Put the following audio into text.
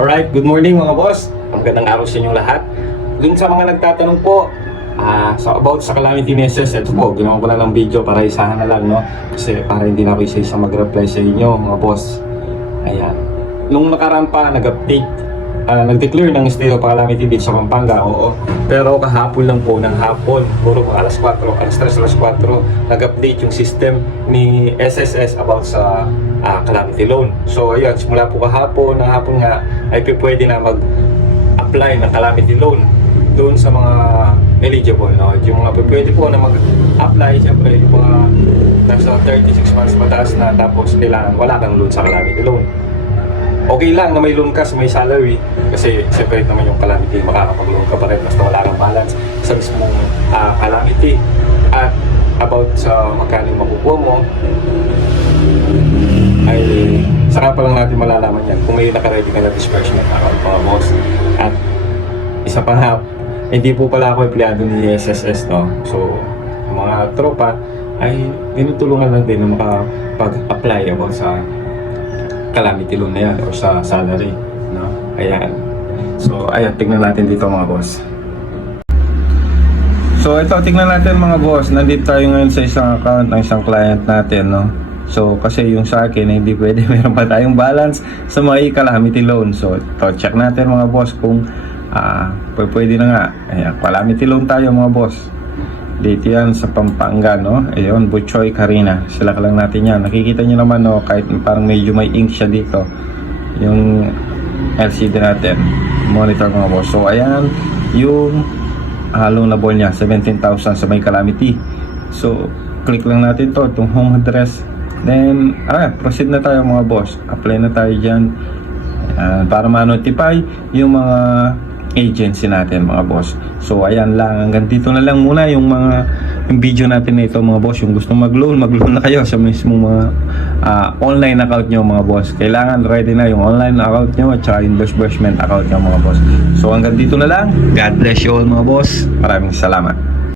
Alright, good morning mga boss. Magandang araw sa inyong lahat. Dun sa mga nagtatanong po about sa calamity ni SS, ito po, ginawa ko lang ng video para isahan na lang, no? Kasi para hindi na ako isa-isa mag-reply sa inyo mga boss. Ayan. Nung nakaraan pa, nag-declare ng state of calamity dito sa Pampanga, oo. Pero kahapon lang po, ng hapon, puro mga alas 4, alas 3, alas 4, nag-update yung system ni SSS about sa calamity loan. So ayun, simula po kahapon, ng hapon nga, ay pwede na mag-apply ng calamity loan doon sa mga eligible, no? Yung mga pwede po na mag-apply, siyempre yung mga nasa 36 months mataas na, tapos kailangan wala kang loan sa calamity loan. Okay lang na may loan ka sa may salary kasi separate naman yung calamity, makakapag-loan ka pa rin basta wala kang balance sa mismong calamity. At about sa magkano yung makukuha mo ay saka pa lang natin malalaman yan kung may naka-ready ka na disbursement account mga boss. At isa pa nga, hindi po pala ako empleyado ni SSS, no? So mga tropa ay tinutulungan lang din na makapag-apply about sa calamity loan na yan o sa salary, no? Ayan. So ayan, tignan natin dito mga boss. So ito, tignan natin mga boss. Nandito tayo ngayon sa isang account ng isang client natin, no? So kasi yung sa akin hindi pwede, meron pa tayong balance sa mga calamity loan. So ito, check natin mga boss kung pwede na nga. Ayan, calamity loan tayo mga boss. Dito yan sa Pampanga, no? Ayun, Buchoy, Carina. Sila ka lang natin yan. Nakikita nyo naman, no? Kahit parang medyo may ink siya dito. Yung LCD natin. Monitor mga boss. So, ayan, yung loanable niya, 17,000 sa may calamity. So, click lang natin to, itong home address. Then, proceed na tayo mga boss. Apply na tayo dyan. Para ma-notify yung mga agency natin mga boss. So ayan lang, hanggang dito na lang muna yung video natin na ito mga boss. Yung gusto mag-loan na kayo sa mismong mga online account nyo mga boss. Kailangan ready na yung online account nyo at saka yung disbursement account nyo mga boss. So hanggang dito na lang. God bless you all mga boss. Maraming salamat.